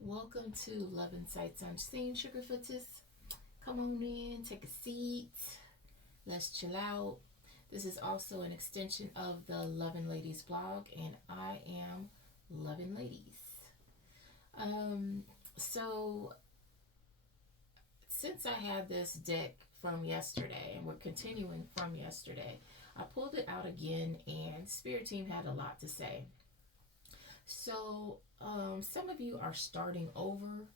Welcome to Luvnsightzunseen, Sugarfooties. Come on in, take a seat. Let's chill out. This is also an extension of the Loving Ladies blog, and I am Loving Ladies. Um, so since I had this deck from yesterday, and we're continuing from yesterday, I pulled it out again, and Spirit Team had a lot to say. So, some of you are starting over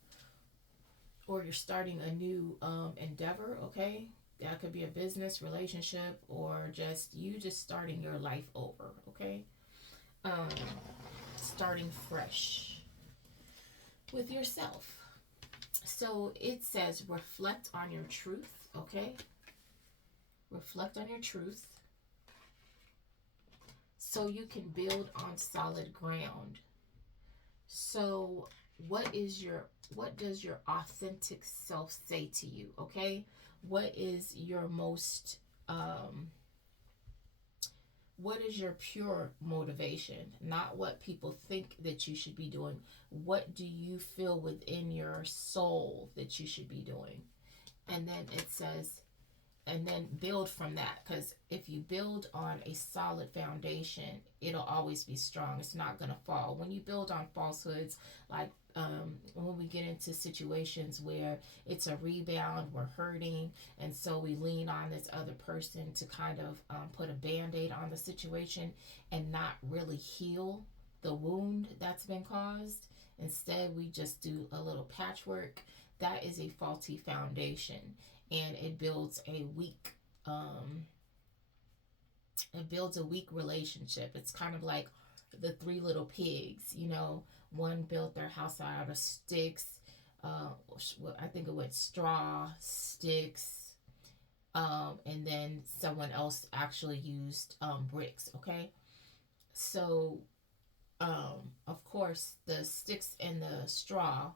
or you're starting a new endeavor, okay? That could be a business, relationship, or just you just starting your life over, okay? Um, Starting fresh with yourself. So it says reflect on your truth, okay? Reflect on your truth so you can build on solid ground. So what does your authentic self say to you, okay? What is your most what is your pure motivation? Not what people think that you should be doing. What do you feel within your soul that you should be doing? And then it says, and then build from that, because if you build on a solid foundation, it'll always be strong. It's not going to fall when you build on falsehoods, like when we get into situations where it's a rebound, we're hurting, and so we lean on this other person to kind of put a band-aid on the situation and not really heal the wound that's been caused. Instead, we just do a little patchwork. That is a faulty foundation, and um, it builds a weak relationship. It's kind of like the three little pigs. One built their house out of sticks. I think it went straw, sticks, and then someone else actually used bricks. Okay, so of course the sticks and the straw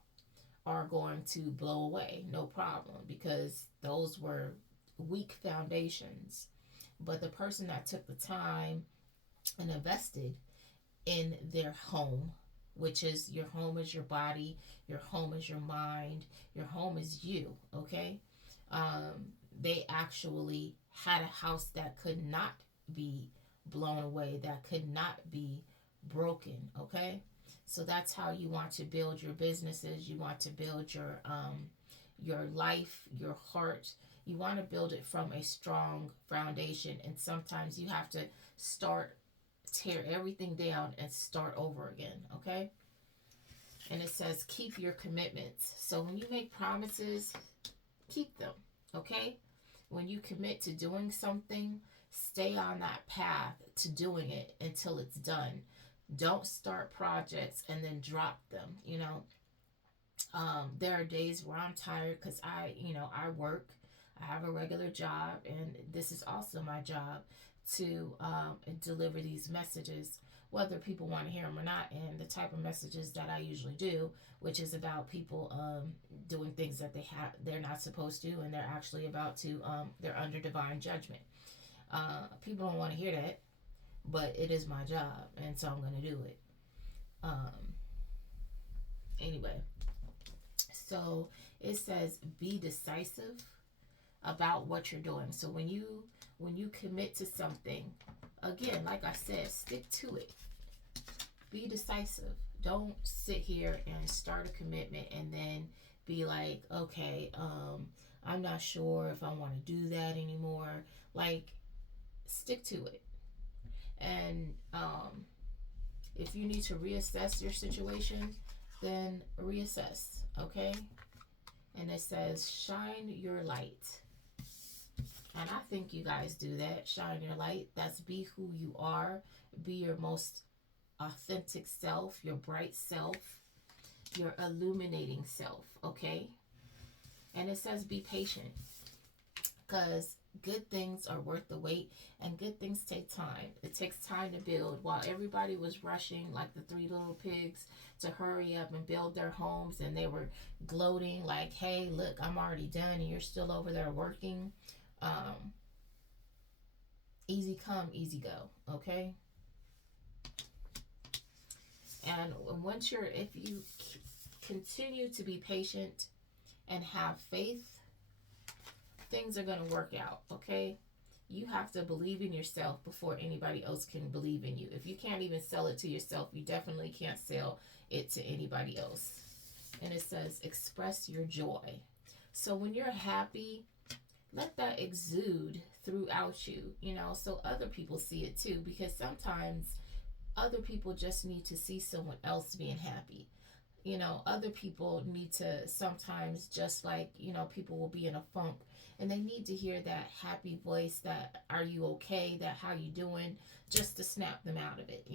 are going to blow away, no problem, because those were weak foundations. But the person that took the time and invested in their home, which is your home is your body, your home is your mind, your home is you, okay? They actually had a house that could not be blown away, that could not be broken, okay? So that's how you want to build your businesses. You want to build your life, your heart. You want to build it from a strong foundation, and sometimes you have to start tear everything down and start over again, okay? And it says keep your commitments. So when you make promises, keep them, okay? When you commit to doing something, stay on that path to doing it until it's done. Don't start projects and then drop them. There are days where I'm tired because I work. I have a regular job, and this is also my job to deliver these messages, whether people want to hear them or not. And the type of messages that I usually do, which is about people doing things that they're not supposed to, and they're actually about to they're under divine judgment. People don't want to hear that, but it is my job, and so I'm going to do it. Um, anyway, so it says be decisive about what you're doing. So when you commit to something, again, like I said, stick to it. Be decisive. Don't sit here and start a commitment and then be like, okay, I'm not sure if I want to do that anymore. Like, stick to it. And if you need to reassess your situation, then reassess, okay? And it says, shine your light. And I think you guys do that. Shine your light. That's be who you are. Be your most authentic self, your bright self, your illuminating self, okay? And it says be patient, because good things are worth the wait, and good things take time. It takes time to build. While everybody was rushing like the three little pigs to hurry up and build their homes, and they were gloating like, hey, look, I'm already done, and you're still over there working. um, Easy come, easy go, okay? And once you're, if you continue to be patient and have faith, things are going to work out, okay? You have to believe in yourself before anybody else can believe in you. If you can't even sell it to yourself, you definitely can't sell it to anybody else. And it says, express your joy. So when you're happy, let that exude throughout you, so other people see it too, because sometimes other people just need to see someone else being happy. Other people need to sometimes, just like, people will be in a funk and they need to hear that happy voice, that are you okay, that how you doing, just to snap them out of it.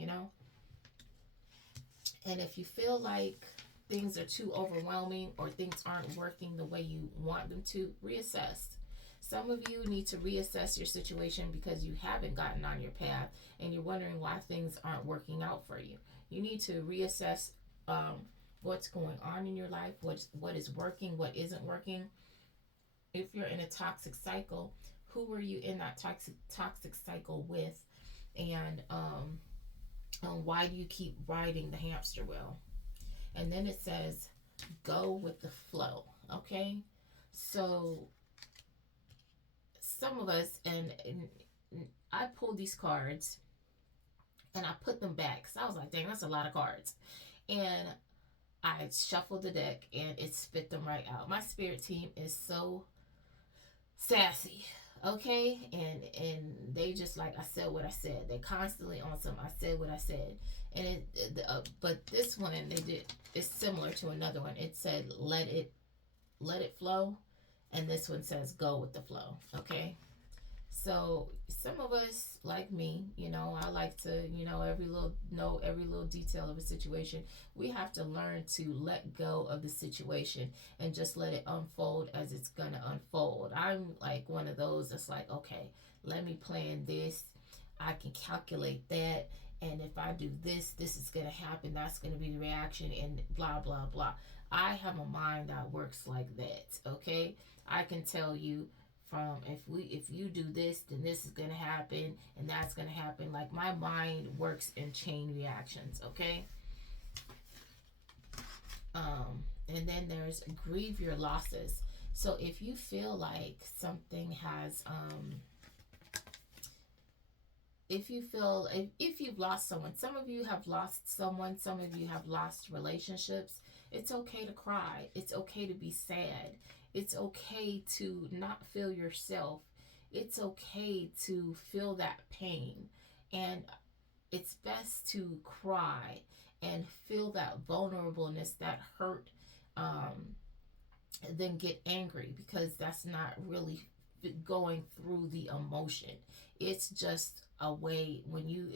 And if you feel like things are too overwhelming or things aren't working the way you want them to, reassess. Some of you need to reassess your situation because you haven't gotten on your path and you're wondering why things aren't working out for you. You need to reassess what's going on in your life, what is working, what isn't working. If you're in a toxic cycle, who were you in that toxic cycle with, and why do you keep riding the hamster wheel? And then it says, go with the flow. Okay, so some of us, and I pulled these cards and I put them back because I was like, dang, that's a lot of cards. And I shuffled the deck and it spit them right out. My spirit team is so sassy, okay? And they just, like, I said what I said. They constantly on some, I said what I said. And but this one, and they did, it's similar to another one. It said, let it flow. And this one says, go with the flow, okay? So some of us, like me, I like to, know every little detail of a situation. We have to learn to let go of the situation and just let it unfold as it's gonna unfold. I'm like one of those that's like, okay, let me plan this. I can calculate that. And if I do this, this is gonna happen. That's gonna be the reaction, and blah, blah, blah. I have a mind that works like that, okay? I can tell you, from if you do this, then this is gonna happen and that's gonna happen. Like, my mind works in chain reactions, okay? And then there's grieve your losses. So if you feel like something has if you've lost someone, some of you have lost someone, some of you have lost relationships, it's okay to cry. It's okay to be sad. It's okay to not feel yourself. It's okay to feel that pain. And it's best to cry and feel that vulnerableness, that hurt, than get angry, because that's not really going through the emotion. It's just a way, when you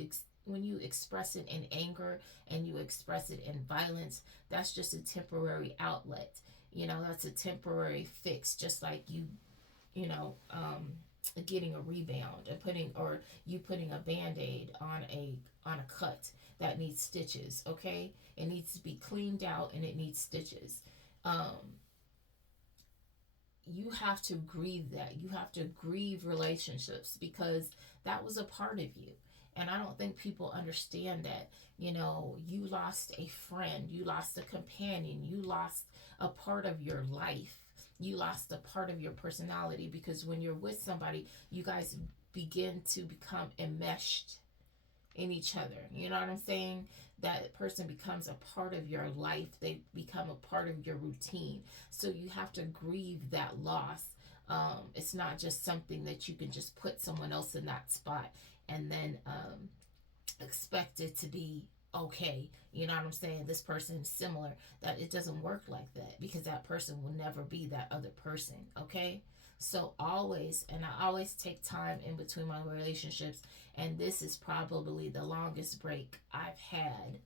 express it in anger and you express it in violence, that's just a temporary outlet. That's a temporary fix, just like getting a rebound and putting a band-aid on a cut that needs stitches, okay? It needs to be cleaned out and it needs stitches. You have to grieve that. You have to grieve relationships, because that was a part of you. And I don't think people understand that. You lost a friend, you lost a companion, you lost a part of your life, you lost a part of your personality, because when you're with somebody, you guys begin to become enmeshed in each other. You know what I'm saying? That person becomes a part of your life. They become a part of your routine. So you have to grieve that loss. It's not just something that you can just put someone else in that spot and then expect it to be okay. You know what I'm saying? This person is similar. That it doesn't work like that, because that person will never be that other person, okay? So always, and I always take time in between my relationships, and this is probably the longest break I've had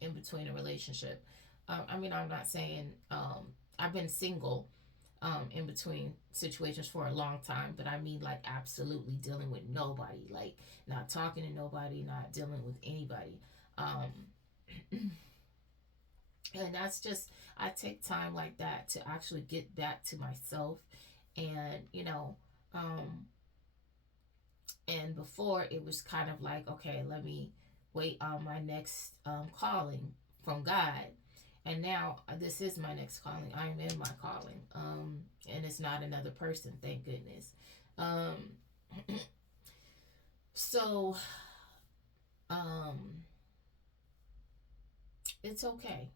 in between a relationship. I'm not saying I've been single in between situations for a long time, but I mean, like, absolutely dealing with nobody, like not talking to nobody, not dealing with anybody. And that's just, I take time like that to actually get back to myself. And and before, it was kind of like, okay, let me wait on my next calling from God. And now this is my next calling. I am in my calling. And it's not another person, thank goodness. Um, so, um, it's okay.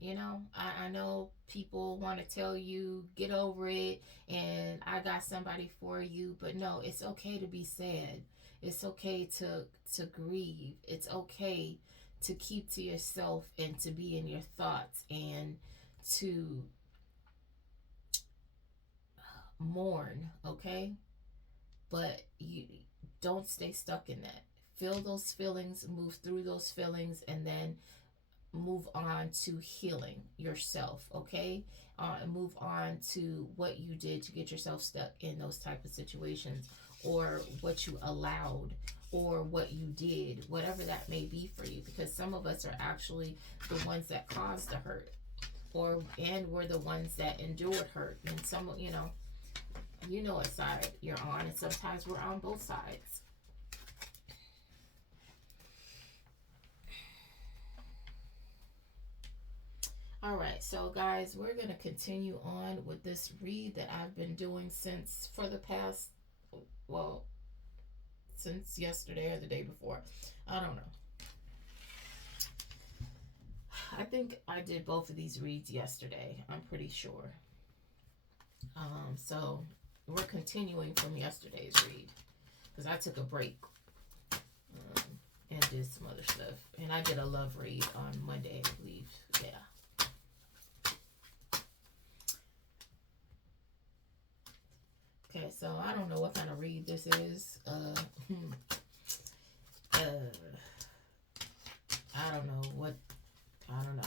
You know, I know people want to tell you, get over it, and I got somebody for you, but no, it's okay to be sad. It's okay to grieve. It's okay to keep to yourself and to be in your thoughts and to mourn, okay? But you don't stay stuck in that. Feel those feelings, move through those feelings, and then move on to healing yourself, okay? Move on to what you did to get yourself stuck in those type of situations, or what you allowed, or what you did, whatever that may be for you, because some of us are actually the ones that caused the hurt, and we're the ones that endured hurt. And some, you know what side you're on, and sometimes we're on both sides. All right, so guys, we're going to continue on with this read that I've been doing for the past, well, since yesterday or the day before. I don't know. I think I did both of these reads yesterday. I'm pretty sure. So we're continuing from yesterday's read because I took a break and did some other stuff. And I did a love read on Monday, I believe. Yeah. Okay, so I don't know what kind of read this is. I don't know what. I don't know.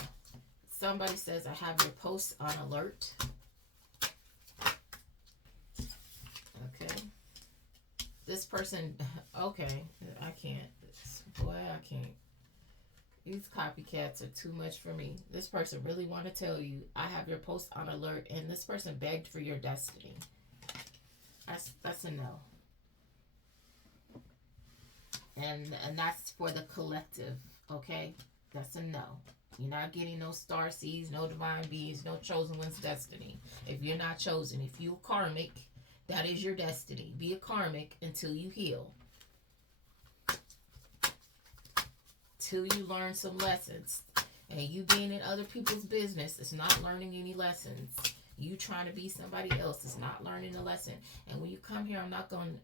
Somebody says I have your posts on alert. Okay. This person. Okay, I can't. Boy, I can't. These copycats are too much for me. This person really want to tell you I have your post on alert, and this person begged for your destiny. That's a no. And that's for the collective, okay? That's a no. You're not getting no star seeds, no divine beings, no chosen one's destiny. If you're not chosen, if you're karmic, that is your destiny. Be a karmic until you heal. Till you learn some lessons. And you being in other people's business is not learning any lessons. You trying to be somebody else is not learning a lesson. And when you come here, I'm not going to,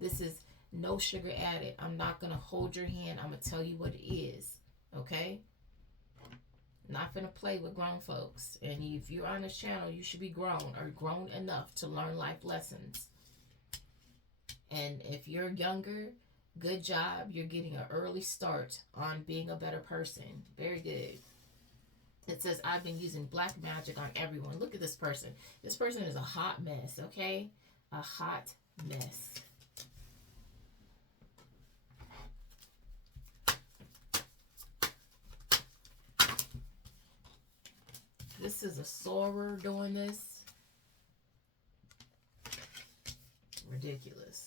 this is no sugar added. I'm not going to hold your hand. I'm going to tell you what it is. Okay? Not going to play with grown folks. And if you're on this channel, you should be grown or grown enough to learn life lessons. And if you're younger, good job. You're getting an early start on being a better person. Very good. It says, I've been using black magic on everyone. Look at this person. This person is a hot mess, okay? A hot mess. This is a sorer doing this. Ridiculous.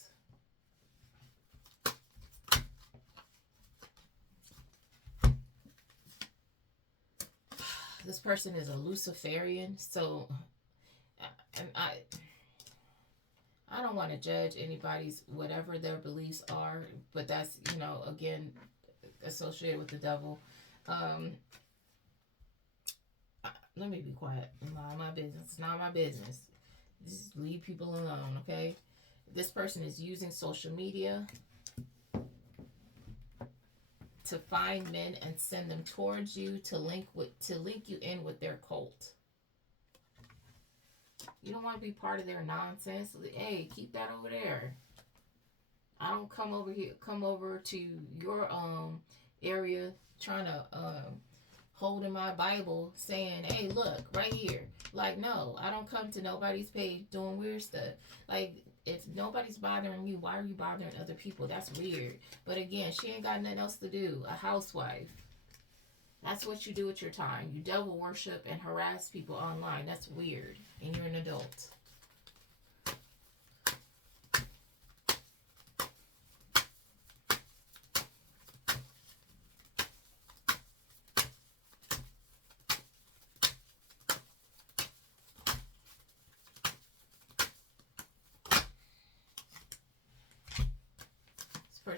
This person is a Luciferian, so and I don't want to judge anybody's whatever their beliefs are, but that's, again, associated with the devil. Let me be quiet. Not my business. It's not my business. Just leave people alone, okay? This person is using social media to find men and send them towards you to link you in with their cult. You don't want to be part of their nonsense. Hey, keep that over there. I don't come over to your area trying to hold in my Bible saying, hey, look, right here. Like, no, I don't come to nobody's page doing weird stuff. Like, if nobody's bothering you, why are you bothering other people? That's weird. But again, she ain't got nothing else to do. A housewife. That's what you do with your time. You devil worship and harass people online. That's weird. And you're an adult.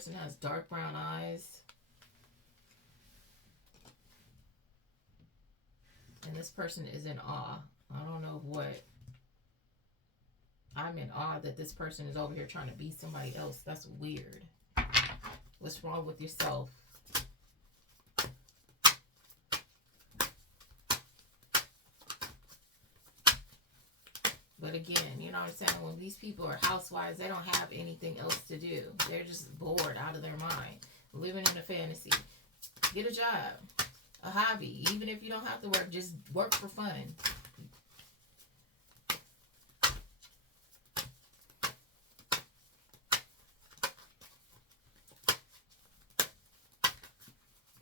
person has dark brown eyes. And this person is in awe. I don't know what. I'm in awe that this person is over here trying to be somebody else. That's weird. What's wrong with yourself? But again, you know what I'm saying? When these people are housewives, they don't have anything else to do. They're just bored out of their mind, living in a fantasy. Get a job, a hobby. Even if you don't have to work, just work for fun.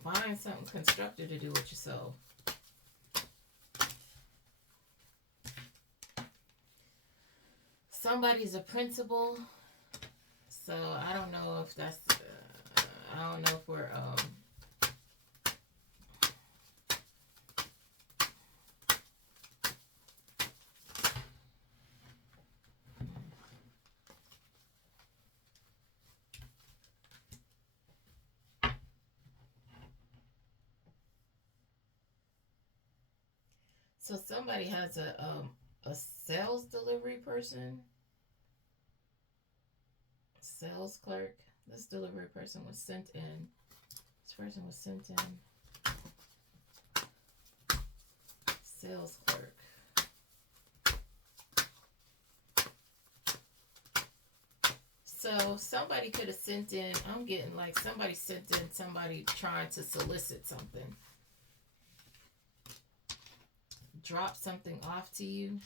Find something constructive to do with yourself. Somebody's a principal, so I don't know if that's. I don't know if we're. So somebody has a sales delivery person. Sales clerk. This delivery person was sent in. This person was sent in. Sales clerk. So somebody could have sent in. I'm getting like somebody sent in somebody trying to solicit something. Drop something off to you.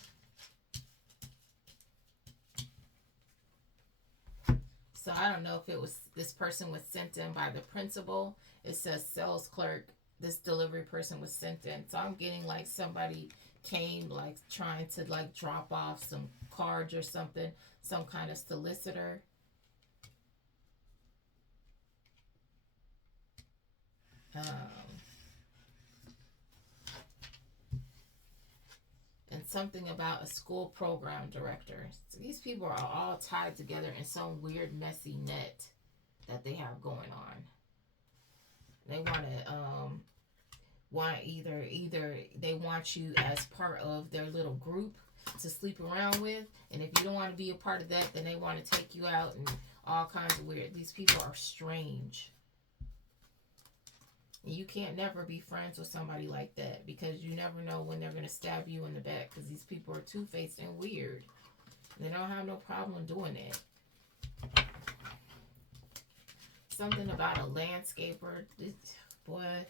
So I don't know if it was this person was sent in by the principal. It says sales clerk. This delivery person was sent in. So I'm getting like somebody came like trying to like drop off some cards or something. Some kind of solicitor. And something about a school program director. So these people are all tied together in some weird, messy net that they have going on. They want either they want you as part of their little group to sleep around with, and if you don't want to be a part of that, then they want to take you out and all kinds of weird. These people are strange. You can't never be friends with somebody like that because you never know when they're going to stab you in the back because these people are two-faced and weird. They don't have no problem doing it. Something about a landscaper. Boy.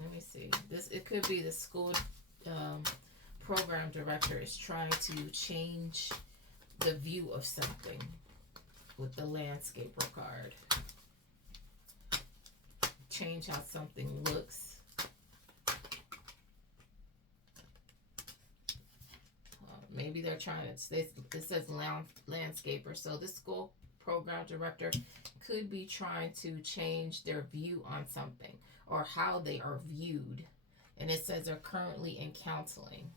Let me see. It could be the school program director is trying to change the view of something with the landscaper card. Change how something looks. Maybe they're trying to, it says landscaper. So this school program director could be trying to change their view on something or how they are viewed. And it says they're currently in counseling.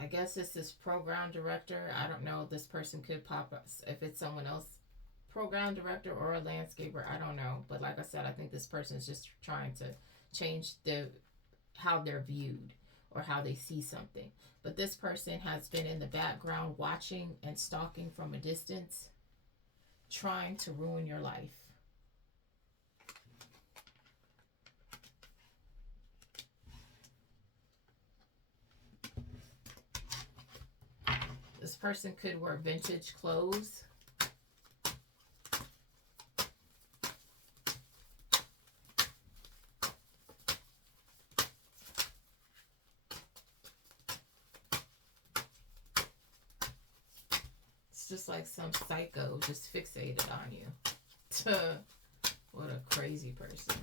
I guess it's this program director. I don't know. This person could pop up if it's someone else. Program director or a landscaper. I don't know. But like I said, I think this person is just trying to change how they're viewed or how they see something. But this person has been in the background watching and stalking from a distance, trying to ruin your life. person could wear vintage clothes. It's just like some psycho just fixated on you. What a crazy person.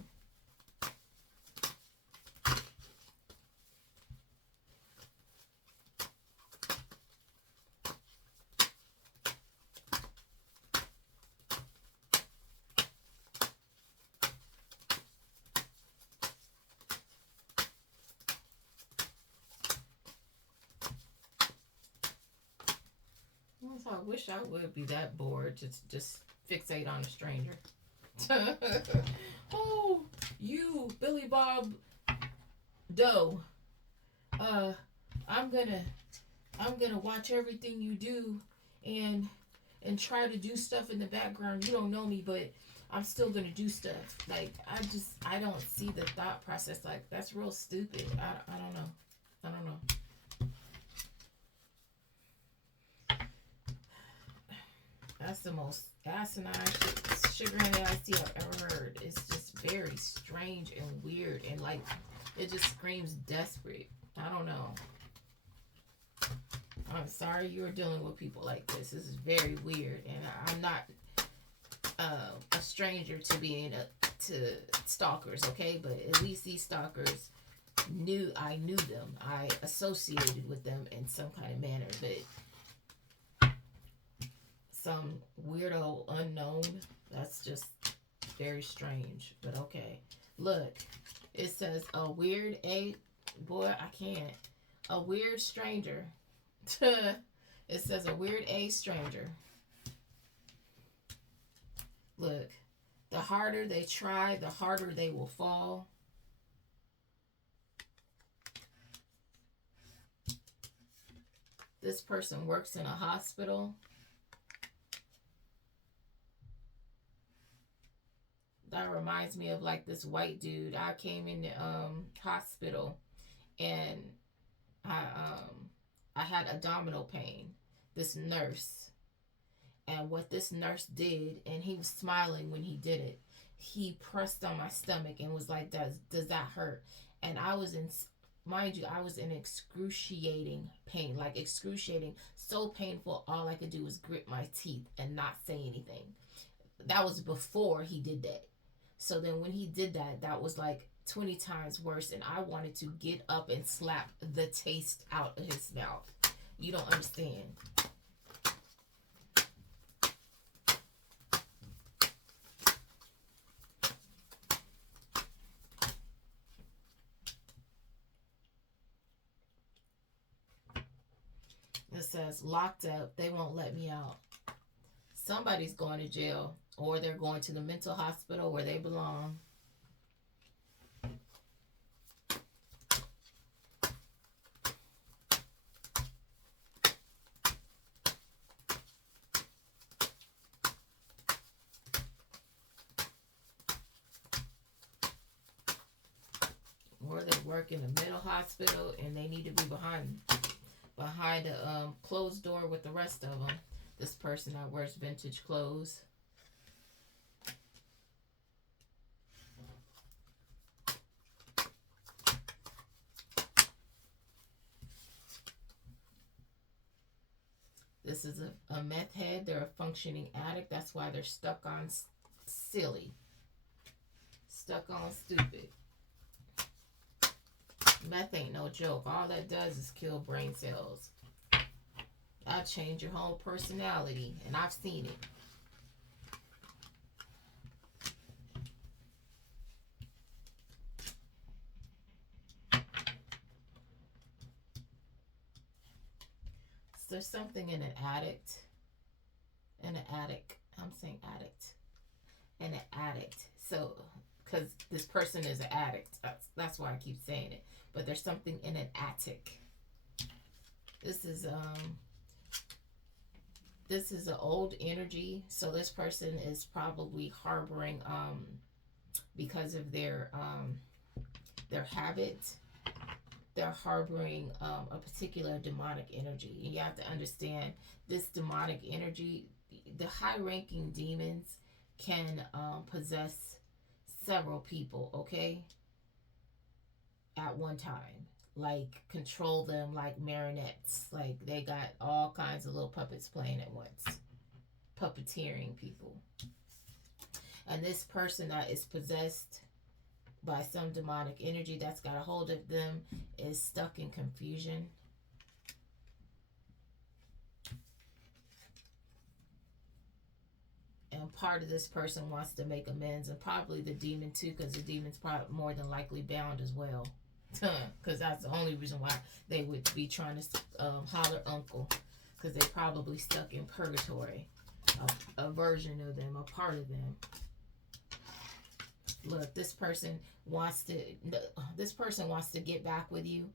I wish I would be that bored to just fixate on a stranger. Oh, you, Billy Bob Doe. I'm gonna watch everything you do and try to do stuff in the background. You don't know me, but I'm still gonna do stuff. Like I don't see the thought process. Like that's real stupid. I don't know. I don't know. That's the most asinine sugar honey iced tea I've ever heard. It's just very strange and weird, and like it just screams desperate. I don't know. I'm sorry you're dealing with people like this. This is very weird, and I'm not a stranger to being to stalkers, okay? But at least these stalkers I knew them. I associated with them in some kind of manner, but some weirdo unknown, that's just very strange. But okay, look, it says a weird a weird stranger. It says a weird stranger. Look, the harder they try, the harder they will fall. This person works in a hospital. That reminds me of like this white dude. I came in the hospital and I had abdominal pain. This nurse, and what this nurse did, and he was smiling when he did it. He pressed on my stomach and was like, "Does that hurt?" And I was in, mind you, I was in excruciating pain, like excruciating, so painful. All I could do was grit my teeth and not say anything. That was before he did that. So then when he did that, that was like 20 times worse, and I wanted to get up and slap the taste out of his mouth. You don't understand. It says, locked up, they won't let me out. Somebody's going to jail, or they're going to the mental hospital where they belong. Or they work in a mental hospital and they need to be behind a closed door with the rest of them. This person that wears vintage clothes. This is a meth head. They're a functioning addict. That's why they're stuck on silly. Stuck on stupid. Meth ain't no joke. All that does is kill brain cells. I'll change your whole personality, and I've seen it. So there's something in an addict. I'm saying addict. In an addict. So, because this person is an addict. That's why I keep saying it. But there's something in an attic. This is an old energy. So this person is probably harboring because of their habit. they're harboring a particular demonic energy. And you have to understand this demonic energy, the high-ranking demons can possess several people, okay, at one time. Like, control them like marionettes. Like, they got all kinds of little puppets playing at once. Puppeteering people. And this person that is possessed by some demonic energy that's got a hold of them is stuck in confusion. And part of this person wants to make amends, and probably the demon too, because the demon's probably more than likely bound as well. Because that's the only reason why they would be trying to holler uncle, because they probably stuck in purgatory. A version of them, a part of them. Look, this person wants to get back with you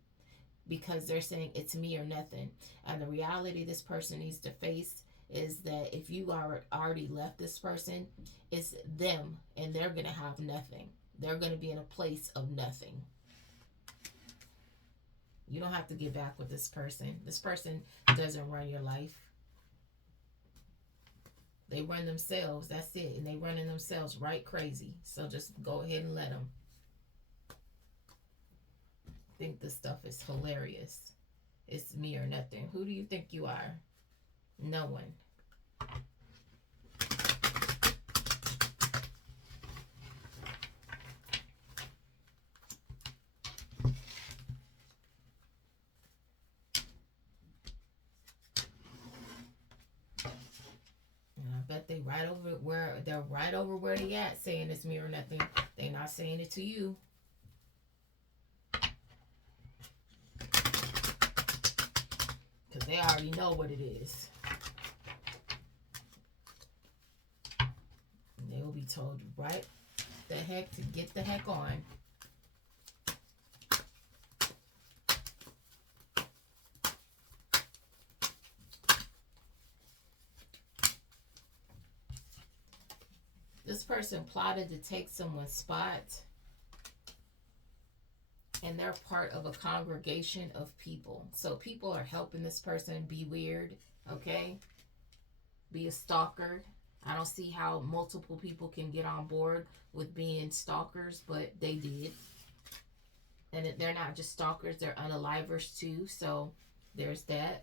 because they're saying it's me or nothing. And the reality this person needs to face is that if you are already left this person, it's them, and they're going to have nothing. They're going to be in a place of nothing. You don't have to get back with this person. This person doesn't run your life. They run themselves. That's it. And they running themselves right crazy. So just go ahead and let them. Think this stuff is hilarious. It's me or nothing. Who do you think you are? No one. Bet they're right over where they at, saying it's me or nothing. They not saying it to you. Because they already know what it is. And they will be told right the heck to get the heck on. This person plotted to take someone's spot, and they're part of a congregation of people. So people are helping this person be weird, okay? Be a stalker. I don't see how multiple people can get on board with being stalkers, but they did. And they're not just stalkers, they're unalivers too, so there's that.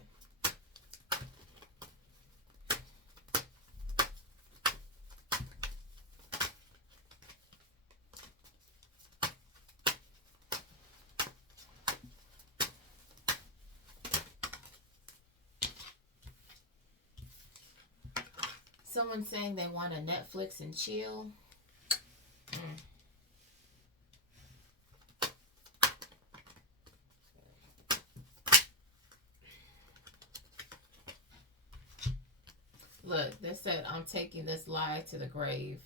Someone saying they want to Netflix and chill. Look, they said, I'm taking this lie to the grave.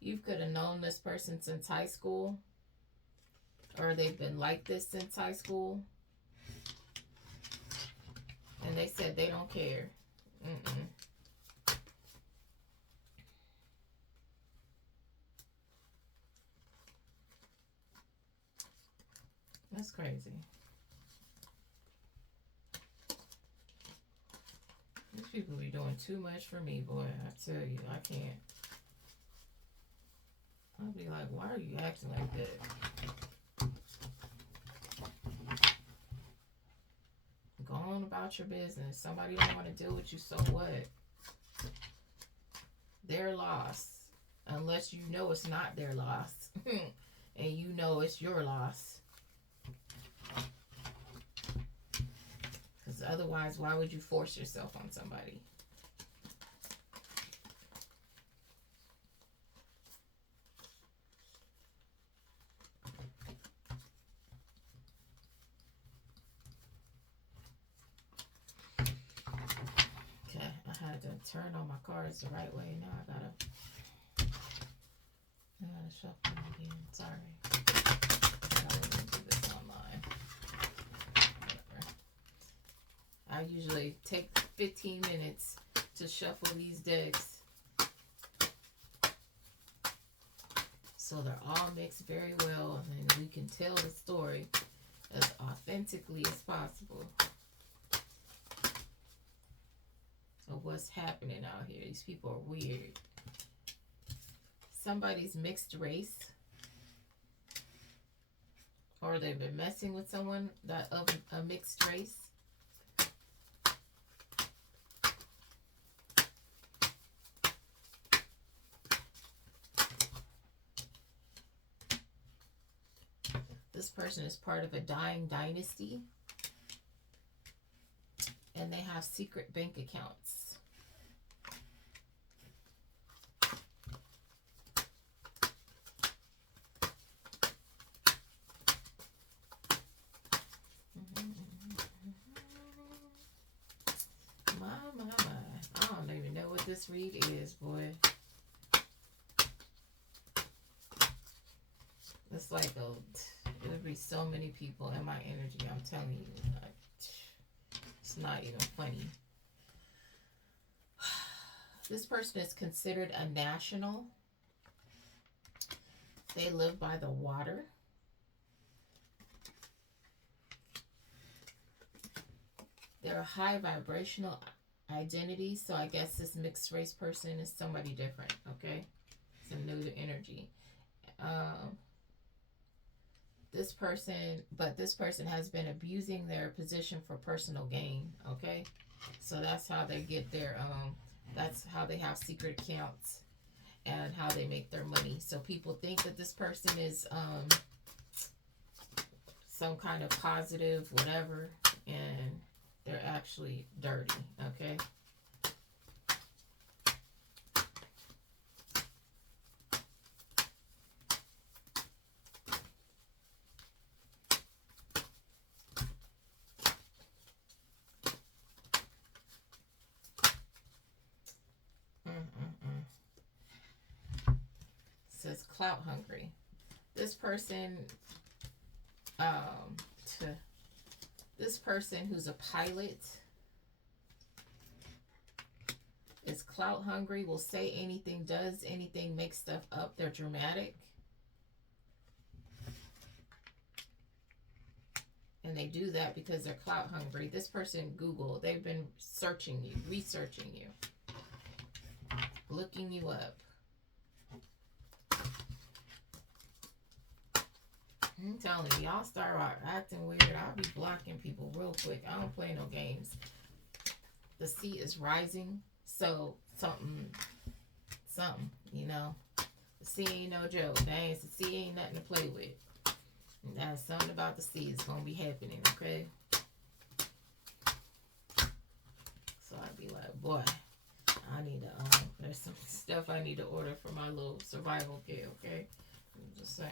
You could have known this person since high school. Or they've been like this since high school. And they said they don't care. That's crazy. These people be doing too much for me, boy. I tell you, I can't. I'll be like, why are you acting like that? Go on about your business. Somebody don't want to deal with you, so what? Their loss. Unless you know it's not their loss. And you know it's your loss. Because otherwise, why would you force yourself on somebody? Turn on my cards the right way. Now I gotta shuffle them again. Sorry. I wouldn't do this online. Whatever. I usually take 15 minutes to shuffle these decks So they're all mixed very well, and we can tell the story as authentically as possible of what's happening out here. These people are weird. Somebody's mixed race, or they've been messing with someone that of a mixed race. This person is part of a dying dynasty, and they have secret bank accounts. My. I don't even know what this read is, boy. It's like it would be so many people in my energy. I'm telling you, it's not even funny. This person is considered a national. They live by the water. They're a high vibrational identity, so I guess this mixed race person is somebody different, okay? It's a new energy. This person has been abusing their position for personal gain, okay? So that's how they get their, that's how they have secret accounts and how they make their money. So people think that this person is some kind of positive whatever, and they're actually dirty, okay? Says clout hungry. This person, this person who's a pilot is clout hungry, will say anything, does anything, make stuff up. They're dramatic. And they do that because they're clout hungry. This person, Google, they've been searching you, researching you, looking you up. I'm telling you, y'all start acting weird, I'll be blocking people real quick. I don't play no games. The sea is rising, so something, you know. The sea ain't no joke. The sea ain't nothing to play with. That's something about the sea is gonna be happening, okay? So I'd be like, boy, I need to, there's some stuff I need to order for my little survival kit, okay? I'm just saying.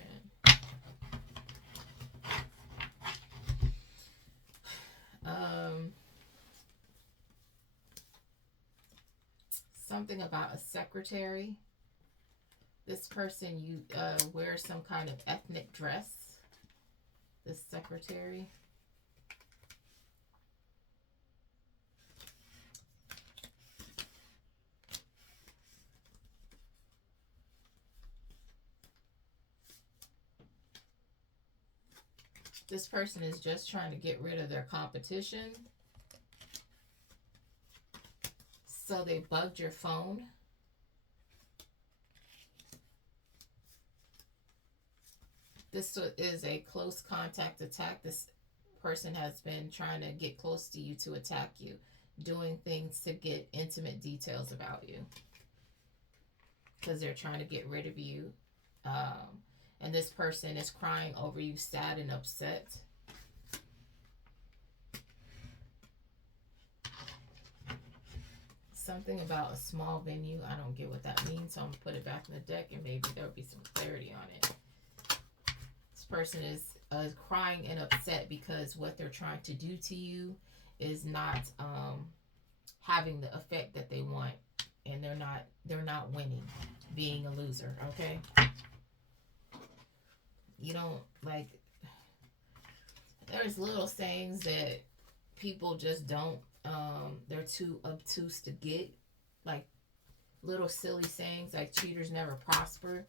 Something about a secretary. This person, you wears some kind of ethnic dress. This secretary. This person is just trying to get rid of their competition. So they bugged your phone. This is a close contact attack. This person has been trying to get close to you to attack you, doing things to get intimate details about you because they're trying to get rid of you. And this person is crying over you, sad and upset. Something about a small venue. I don't get what that means, so I'm going to put it back in the deck and maybe there'll be some clarity on it. This person is crying and upset because what they're trying to do to you is not having the effect that they want, and they're not winning, being a loser, okay? You don't, like, there's little sayings that people just don't, they're too obtuse to get, like little silly sayings like cheaters never prosper.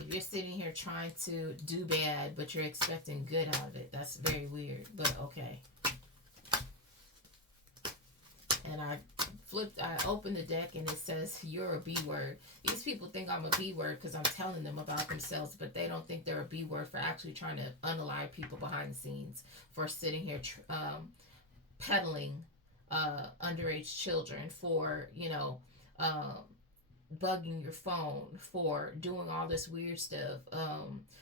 If you're sitting here trying to do bad, but you're expecting good out of it, that's very weird, but okay. And I opened the deck and it says, you're a B word. These people think I'm a B word because I'm telling them about themselves, but they don't think they're a B word for actually trying to unalive people behind the scenes, for sitting here peddling underage children, for, bugging your phone, for doing all this weird stuff,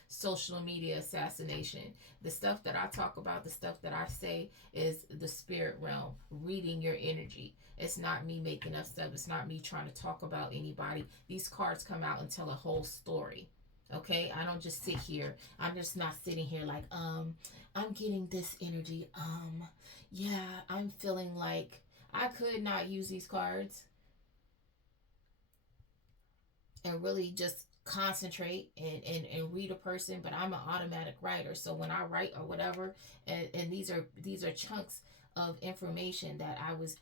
social media assassination. The stuff that I talk about, the stuff that I say is the spirit realm, reading your energy. It's not me making up stuff. It's not me trying to talk about anybody. These cards come out and tell a whole story. Okay, I don't just sit here. I'm just not sitting here like, I'm getting this energy. Yeah, I'm feeling like I could not use these cards and really just concentrate and read a person, but I'm an automatic writer. So when I write or whatever, and these are chunks of information that I was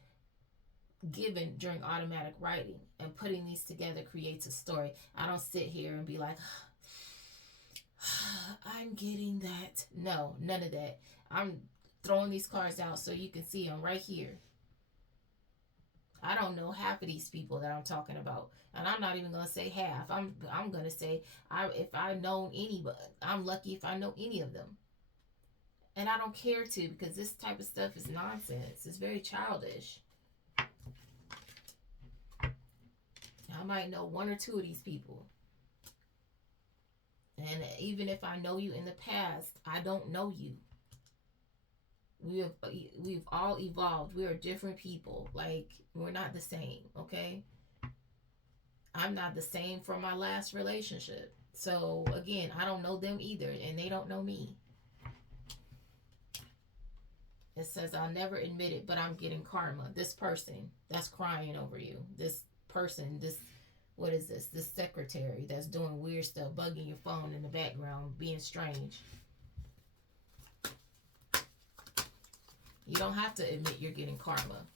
given during automatic writing, and putting these together creates a story. I don't sit here and be like, I'm getting that. No, none of that. I'm throwing these cards out so you can see them right here. I don't know half of these people that I'm talking about, and I'm not even gonna say half. I'm gonna say, if I know anybody, I'm lucky if I know any of them, and I don't care to, because this type of stuff is nonsense. It's very childish. I might know one or two of these people, and even if I know you in the past, I don't know you. We've all evolved. We are different people. Like, we're not the same, okay? I'm not the same from my last relationship. So again, I don't know them either, and they don't know me. It says, I'll never admit it, but I'm getting karma. This person that's crying over you, this person, what is this? This secretary that's doing weird stuff, bugging your phone in the background, being strange. You don't have to admit you're getting karma.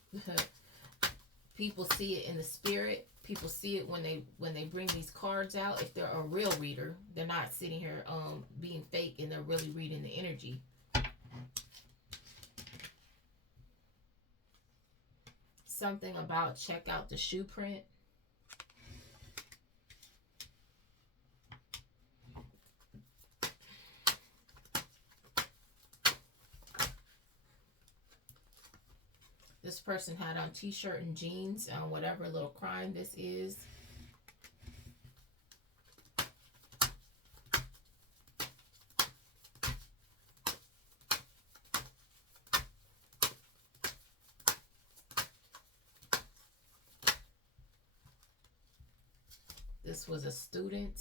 People see it in the spirit. People see it when they bring these cards out. If they're a real reader, they're not sitting here being fake, and they're really reading the energy. Something about check out the shoe print. This person had on t-shirt and jeans on whatever little crime this is. This was a student.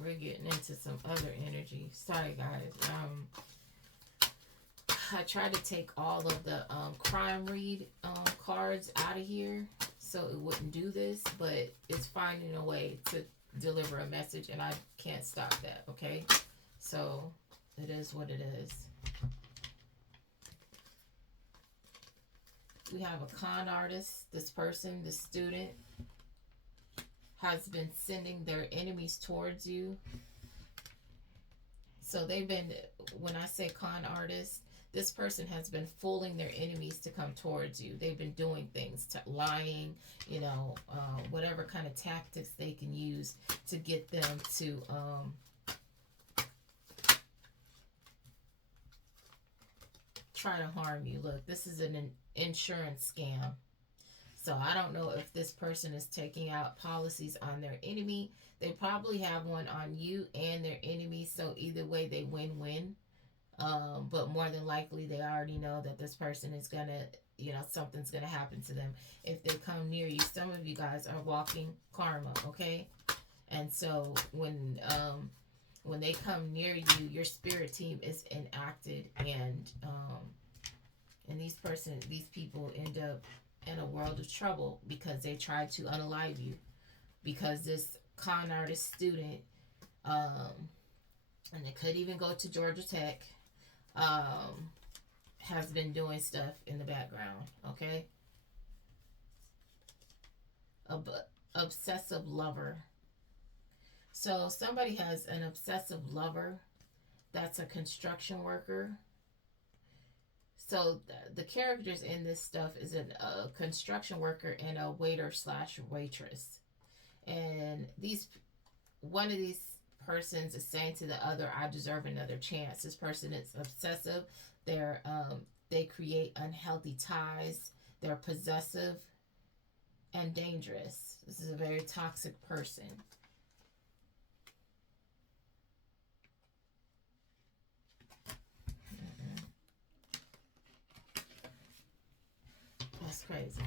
We're getting into some other energy. Sorry, guys. I tried to take all of the crime read cards out of here so it wouldn't do this, but it's finding a way to deliver a message, and I can't stop that, okay? So it is what it is. We have a con artist. This person, this student, has been sending their enemies towards you. So they've been, when I say con artist, this person has been fooling their enemies to come towards you. They've been doing things, lying, whatever kind of tactics they can use to get them to try to harm you. Look, this is an insurance scam. So I don't know if this person is taking out policies on their enemy. They probably have one on you and their enemy. So either way, they win-win. But more than likely, they already know that this person is going to, something's going to happen to them if they come near you. Some of you guys are walking karma, okay? And so when they come near you, your spirit team is enacted, and these people end up in a world of trouble because they tried to unalive you, because this con artist student and it could even go to Georgia Tech, um, has been doing stuff in the background. Okay, obsessive lover. So somebody has an obsessive lover that's a construction worker. So the characters in this stuff is a construction worker and a waiter slash waitress. And these one of these persons is saying to the other, "I deserve another chance." This person is obsessive. They create unhealthy ties. They're possessive and dangerous. This is a very toxic person. That's crazy.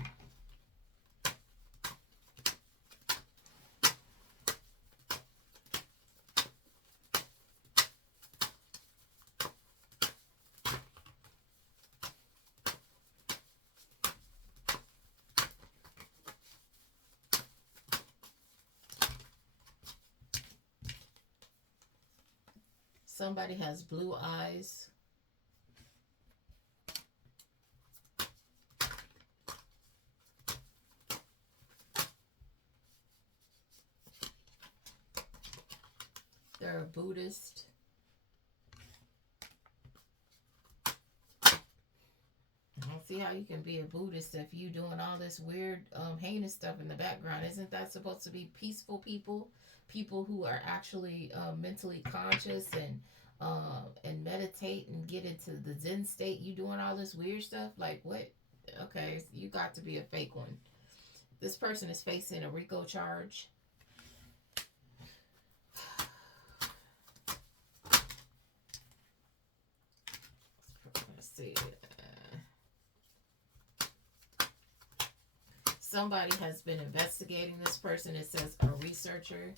Somebody has blue eyes. They're a Buddhist. I don't see how you can be a Buddhist if you doing all this weird, heinous stuff in the background. Isn't that supposed to be peaceful people? People who are actually mentally conscious and meditate and get into the Zen state. You doing all this weird stuff? Like what? Okay, you got to be a fake one. This person is facing a RICO charge. Let's see. Somebody has been investigating this person. It says a researcher.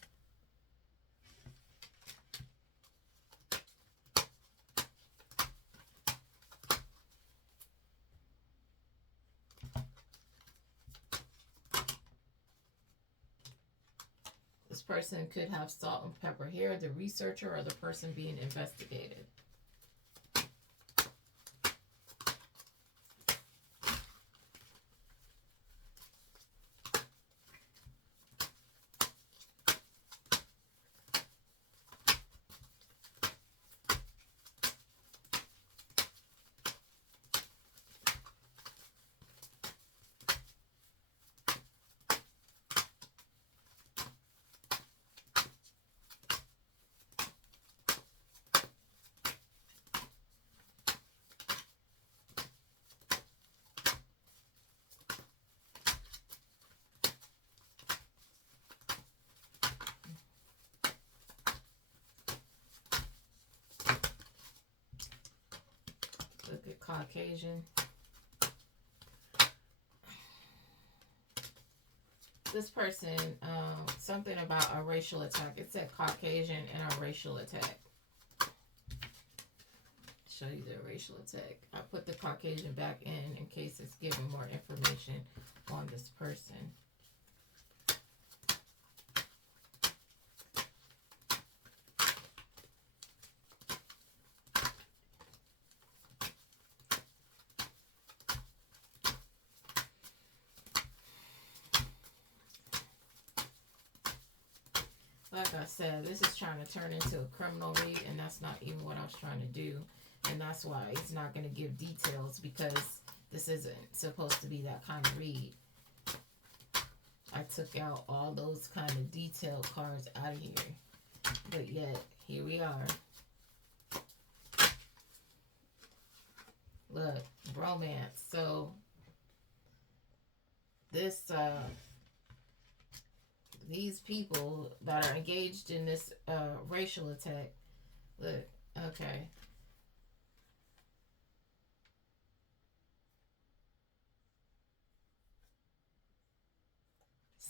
This person could have salt and pepper here, the researcher or the person being investigated. Look at Caucasian. This person, something about a racial attack. It said Caucasian and a racial attack. Show you the racial attack. I put the Caucasian back in case it's giving more information on this person. Like I said, this is trying to turn into a criminal read, and that's not even what I was trying to do. And that's why it's not going to give details, because this isn't supposed to be that kind of read. I took out all those kind of detailed cards out of here. But yet, here we are. Look, romance. So, this, these people that are engaged in this racial attack, look, okay.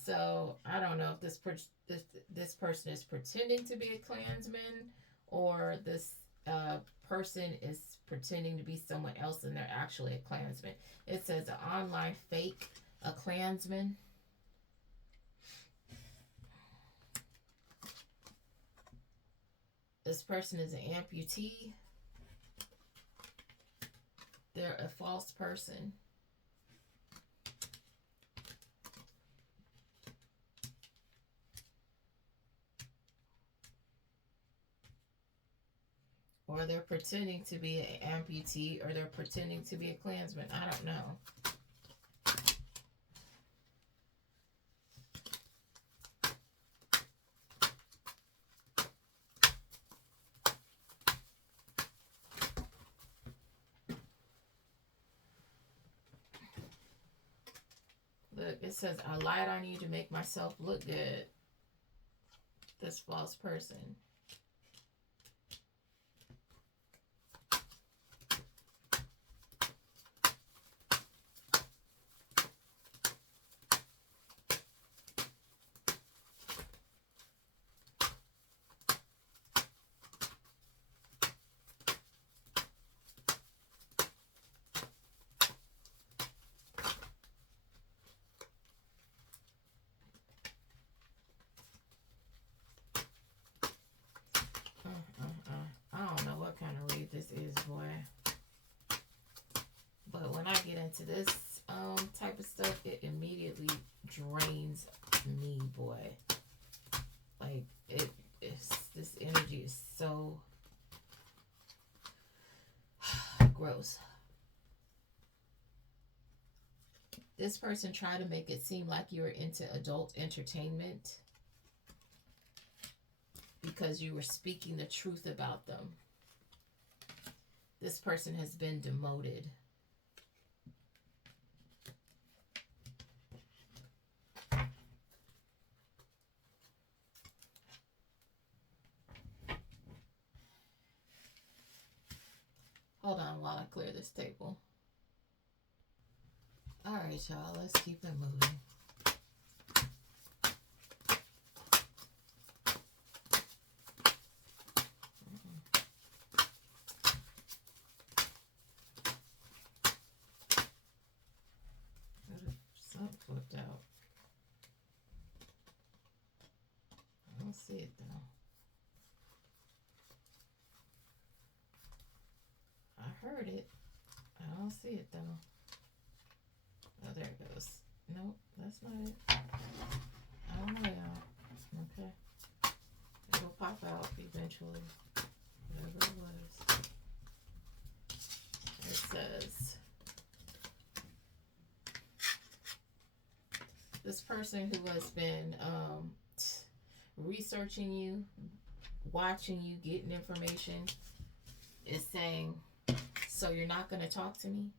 So I don't know if this person is pretending to be a Klansman, or this person is pretending to be someone else and they're actually a Klansman. It says an online fake, a Klansman. This person is an amputee. They're a false person. Or they're pretending to be an amputee, or they're pretending to be a Klansman. I don't know. Look, it says, I lied on you to make myself look good. This false person. I don't know what kind of read this is, boy. But when I get into this type of stuff, it immediately drains me, boy. Like, this energy is so gross. This person tried to make it seem like you were into adult entertainment because you were speaking the truth about them. This person has been demoted. Hold on while I clear this table. All right, y'all, let's keep it moving. Something flipped out. I don't see it though. I heard it. I don't see it though. Oh, there it goes. Nope, that's not it. I don't know, y'all. Okay. It'll pop out eventually. Whatever it was. It says, this person who has been researching you, watching you, getting information, is saying, so you're not going to talk to me?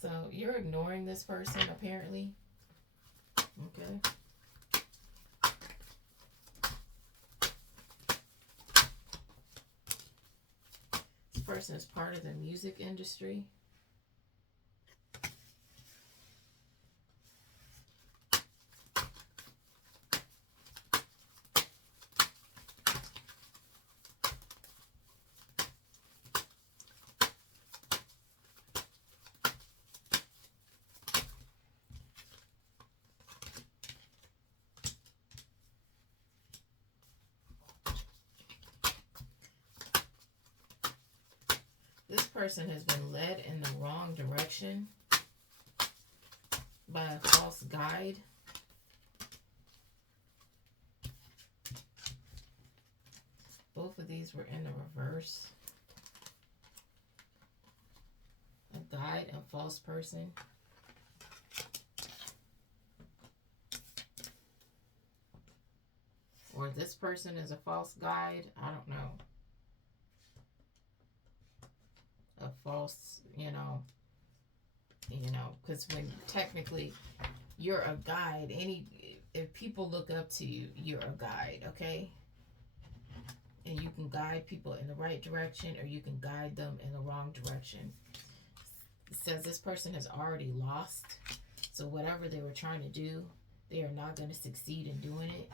So you're ignoring this person, apparently. Okay. This person is part of the music industry. This person has been led in the wrong direction by a false guide. Both of these were in the reverse. A guide and false person. Or this person is a false guide. I don't know. A false, because when technically you're a guide, if people look up to you, you're a guide, okay? And you can guide people in the right direction, or you can guide them in the wrong direction. It says this person has already lost, so whatever they were trying to do, they are not going to succeed in doing it.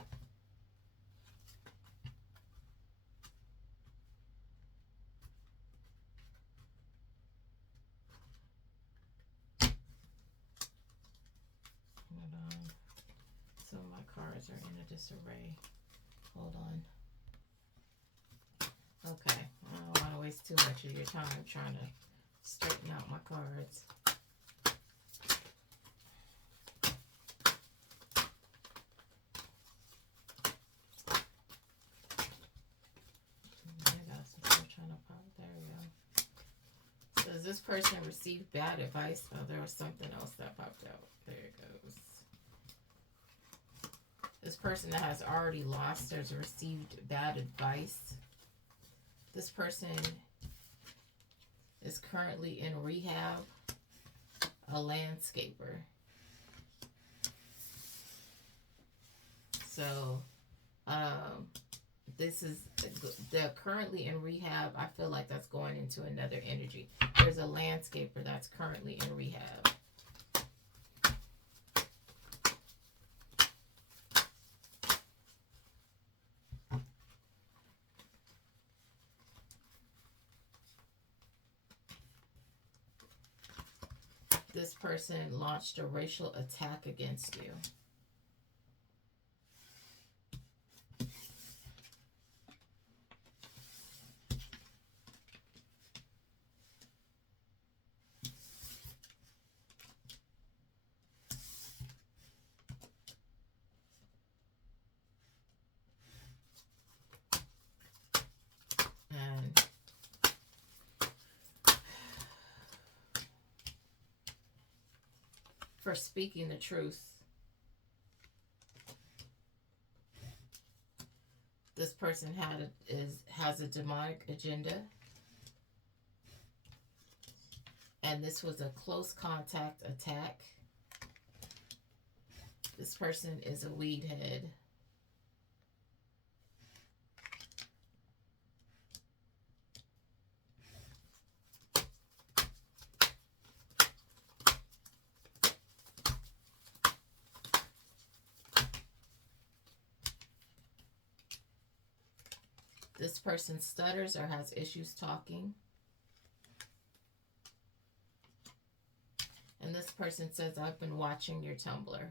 Hold on. So my cards cards are in a disarray. Hold on. Okay, I don't want to waste too much of your time trying to straighten out my cards. There we go. Does this person receive bad advice? Oh, there was something else that popped out. There it goes. This person that has already lost has received bad advice. This person is currently in rehab, a landscaper. So, they're currently in rehab. I feel like that's going into another energy. There's a landscaper that's currently in rehab. This person launched a racial attack against you. And for speaking the truth, this person has a demonic agenda, and this was a close contact attack. This person is a weed head. This person stutters or has issues talking. And this person says, I've been watching your Tumblr.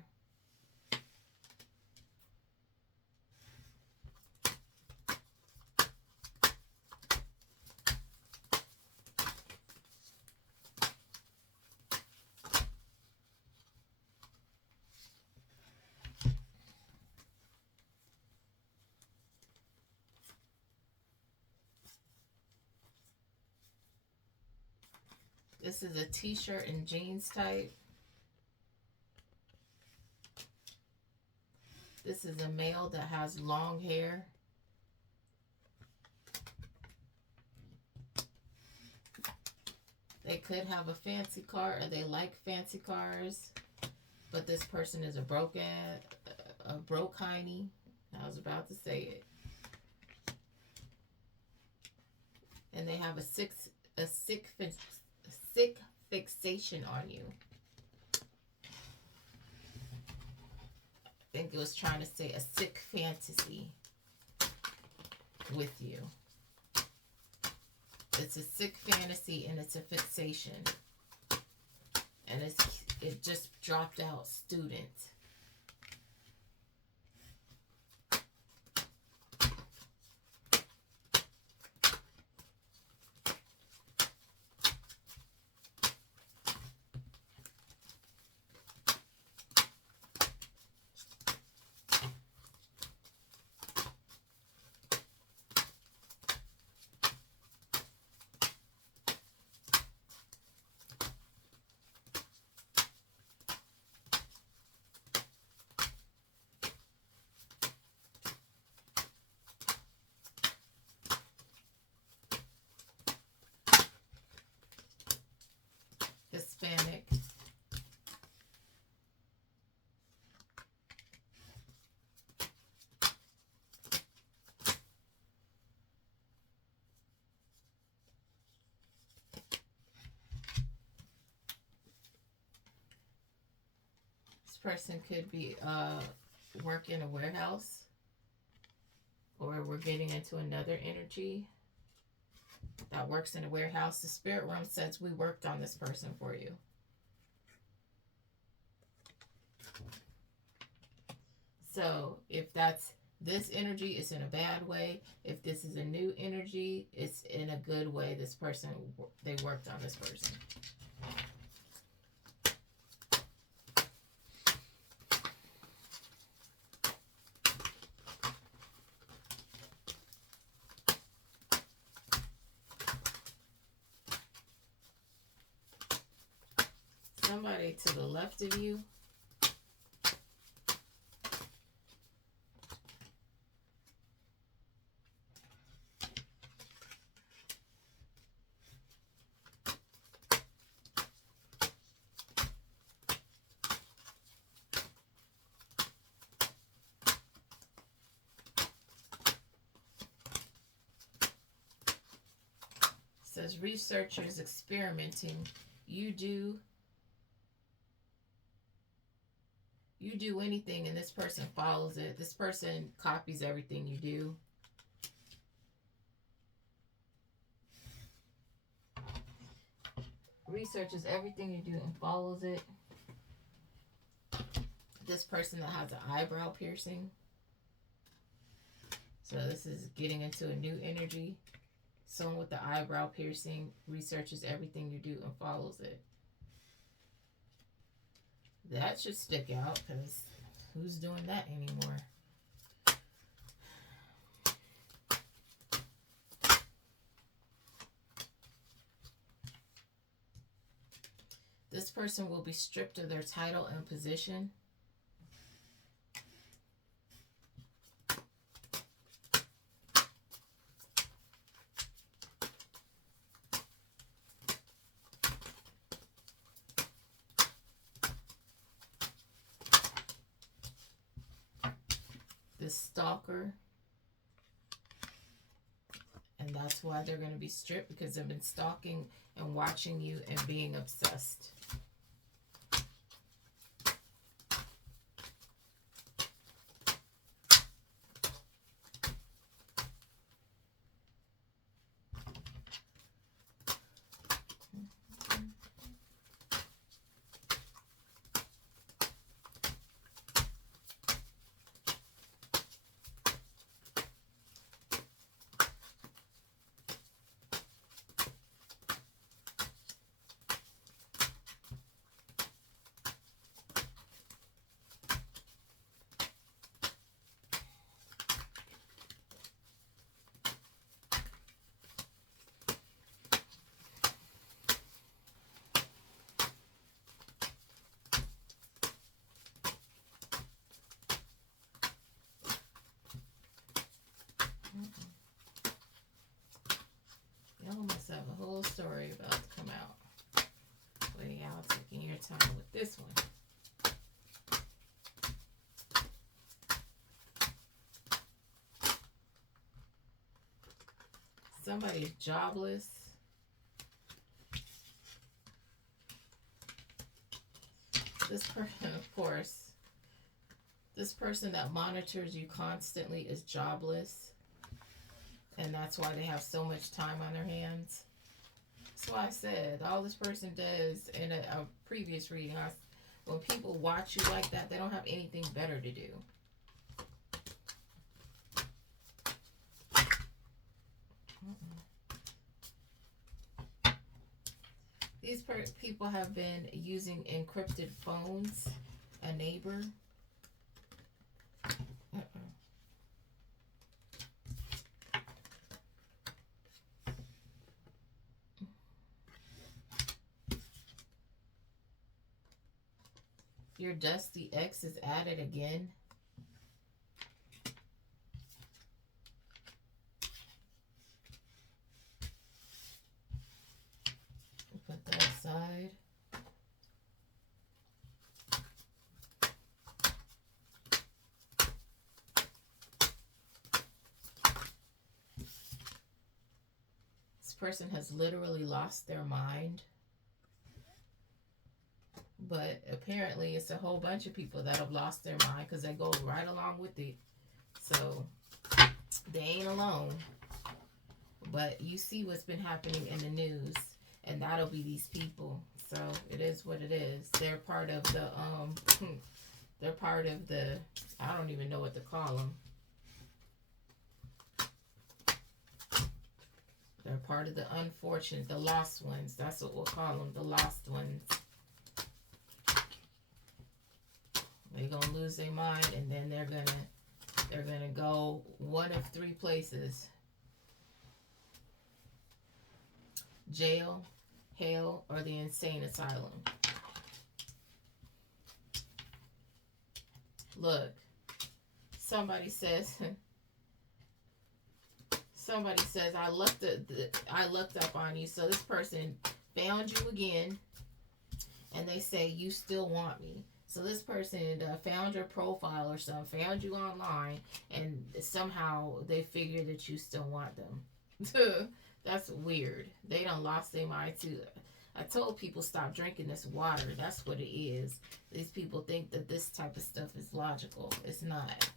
This is a t-shirt and jeans type. This is a male that has long hair. They could have a fancy car, or they like fancy cars, but this person is a broke hiney. I was about to say it. And they have a sick fixation on you. I think it was trying to say a sick fantasy with you. It's a sick fantasy and it's a fixation. And it just dropped out, student. Hispanic. This person could be work in a warehouse, or we're getting into another energy that works in a warehouse. The spirit realm says we worked on this person for you. So if that's this energy, it's in a bad way. If this is a new energy, it's in a good way. This person, they worked on this person. Somebody to the left of you. Says researchers experimenting. You do anything and this person follows it. This person copies everything you do. Researches everything you do and follows it. This person that has an eyebrow piercing. So this is getting into a new energy. Someone with the eyebrow piercing researches everything you do and follows it. That should stick out, because who's doing that anymore? This person will be stripped of their title and position. This stalker. And that's why they're going to be stripped, because they've been stalking and watching you and being obsessed. Y'all must have a whole story about to come out. But y'all taking your time with this one. Somebody's jobless. This person, of course, this person that monitors you constantly is jobless. And that's why they have so much time on their hands. That's why I said, all this person does in a previous reading, when people watch you like that, they don't have anything better to do. These people have been using encrypted phones. A neighbor. Your dusty ex is at it again. Put that aside. This person has literally lost their mind. But apparently it's a whole bunch of people that have lost their mind, because they go right along with it. So they ain't alone. But you see what's been happening in the news, and that'll be these people. So it is what it is. They're part of the They're part of the, I don't even know what to call them. They're part of the unfortunate, the lost ones. That's what we'll call them, the lost ones. They're gonna lose their mind, and then they're gonna go one of three places: jail, hell, or the insane asylum. Look, somebody says I looked up on you. So this person found you again, and they say you still want me. So this person found your profile or something, found you online, and somehow they figure that you still want them. That's weird. They done lost their mind too. I told people stop drinking this water. That's what it is. These people think that this type of stuff is logical. It's not.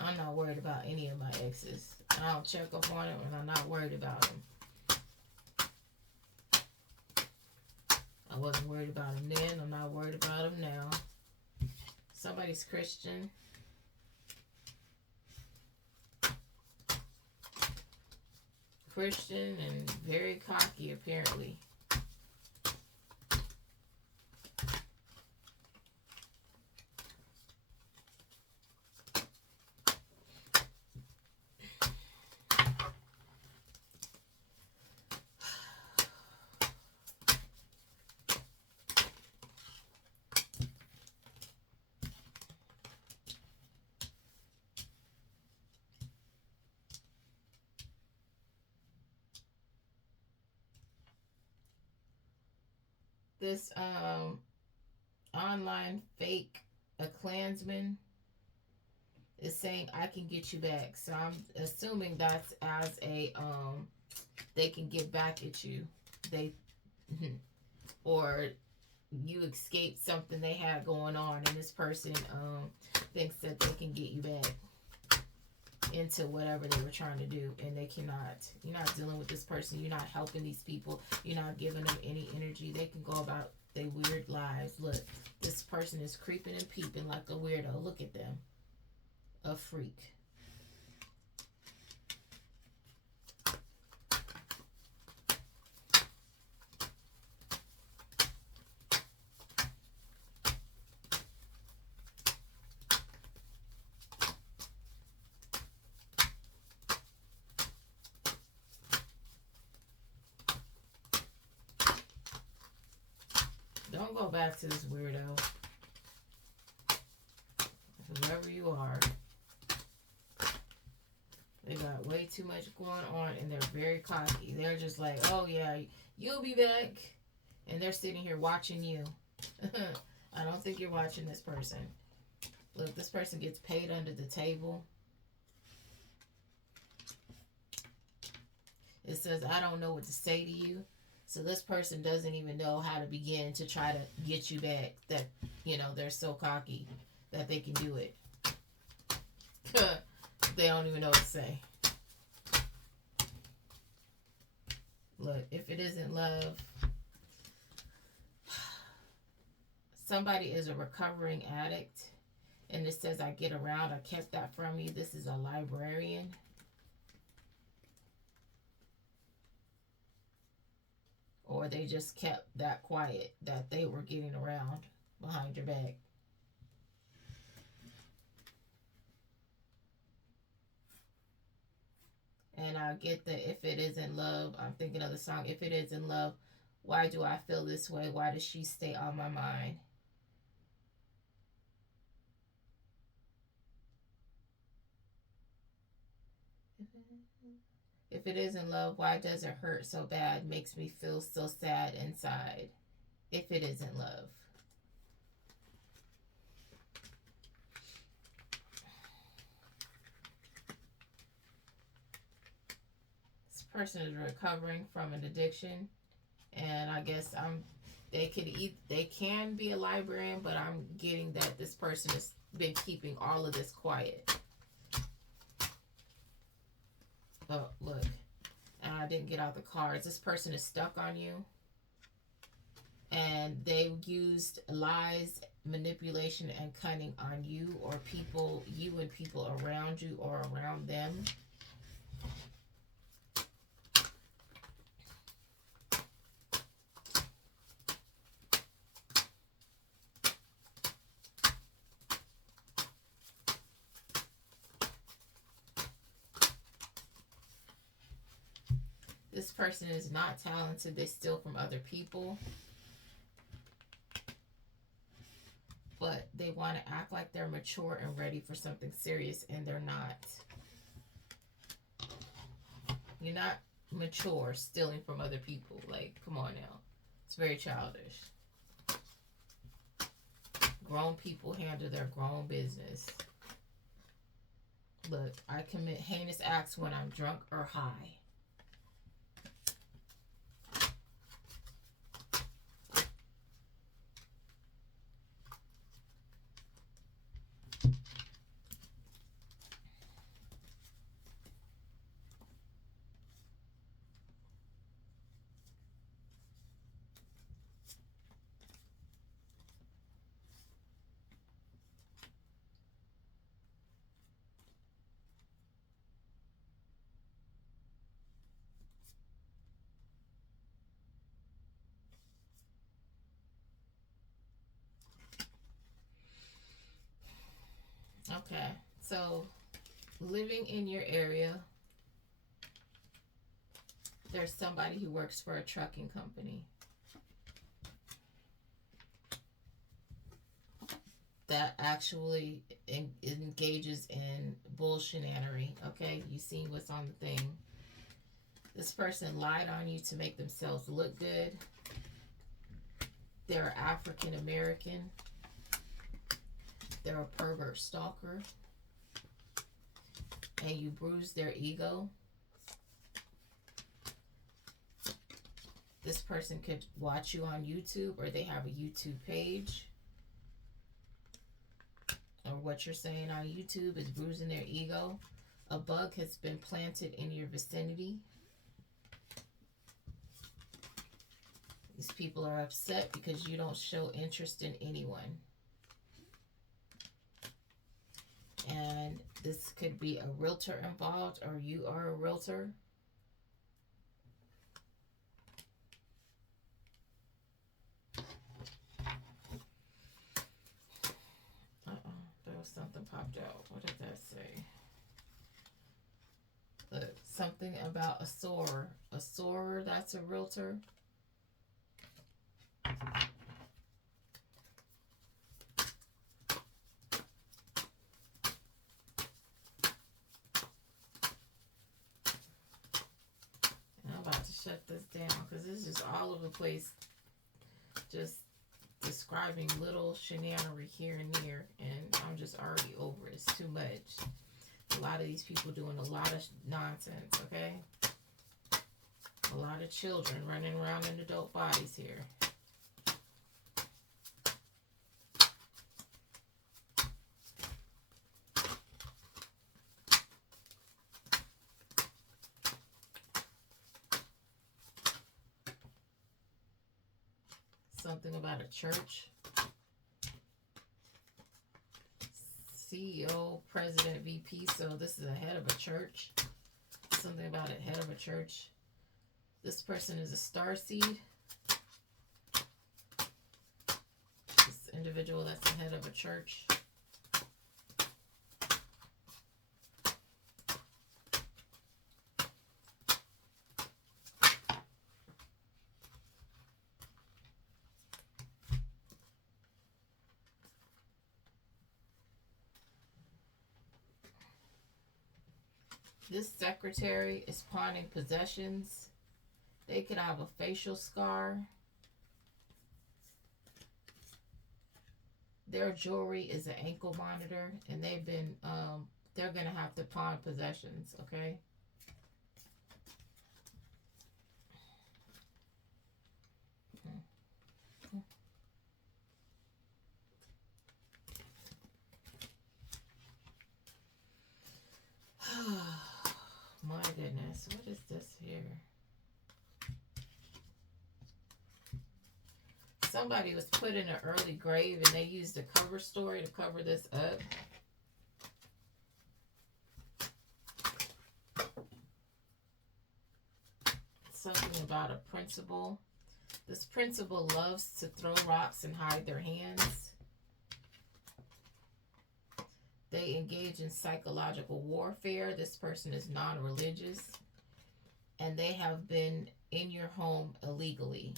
I'm not worried about any of my exes. I don't check up on them, and I'm not worried about them. I wasn't worried about them then. I'm not worried about them now. Somebody's Christian. Christian and very cocky, apparently. This online fake, a Klansman, is saying I can get you back. So I'm assuming that's as a they can get back at you. They or you escaped something they had going on, and this person thinks that they can get you back into whatever they were trying to do, and they cannot. You're not dealing with this person. You're not helping these people. You're not giving them any energy. They can go about their weird lives. Look, this person is creeping and peeping like a weirdo. Look at them. A freak. Don't go back to this weirdo. Whoever you are. They got way too much going on, and they're very cocky. They're just like, oh yeah, you'll be back. And they're sitting here watching you. I don't think you're watching this person. Look, this person gets paid under the table. It says, I don't know what to say to you. So this person doesn't even know how to begin to try to get you back. That, they're so cocky that they can do it. They don't even know what to say. Look, if it isn't love, somebody is a recovering addict. And it says, I get around. I kept that from you. This is a librarian. Or they just kept that quiet, that they were getting around behind your back. And I get that if it isn't love, I'm thinking of the song, if it isn't love, why do I feel this way? Why does she stay on my mind? If it isn't love, why does it hurt so bad? Makes me feel so sad inside. If it isn't love. This person is recovering from an addiction, and I guess they can be a librarian, but I'm getting that this person has been keeping all of this quiet. Oh, look. And I didn't get out the cards. This person is stuck on you. And and they used lies, manipulation, and cunning on you or people, you and people around you or around them. This person is not talented. They steal from other people. But they want to act like they're mature and ready for something serious, and they're not. You're not mature stealing from other people. Like, come on now. It's very childish. Grown people handle their grown business. Look, I commit heinous acts when I'm drunk or high. Okay, so living in your area, there's somebody who works for a trucking company that actually engages in bullshinanery. Okay, you see what's on the thing. This person lied on you to make themselves look good. They're African American. They're a pervert stalker. And you bruise their ego. This person could watch you on YouTube, or they have a YouTube page. Or what you're saying on YouTube is bruising their ego. A bug has been planted in your vicinity. These people are upset because you don't show interest in anyone. And this could be a realtor involved, or you are a realtor. There was something popped out. What did that say? Look, something about a sorer. A sorer, that's a realtor. Shut this down because this is all over the place, just describing little shenanery here and there, and I'm just already over it. It's too much. A lot of these people doing a lot of nonsense, okay? A lot of children running around in adult bodies here. Something about a church. CEO, president, VP. So this is a head of a church. Something about a head of a church. This person is a starseed. This individual that's the head of a church. This secretary is pawning possessions. They could have a facial scar. Their jewelry is an ankle monitor, and they've been, they're going to have to pawn possessions, okay? My goodness, what is this here? somebody was put in an early grave and they used a cover story to cover this up. Something about a principal. This principal loves to throw rocks and hide their hands. They engage in psychological warfare. This person is non-religious. And they have been in your home illegally.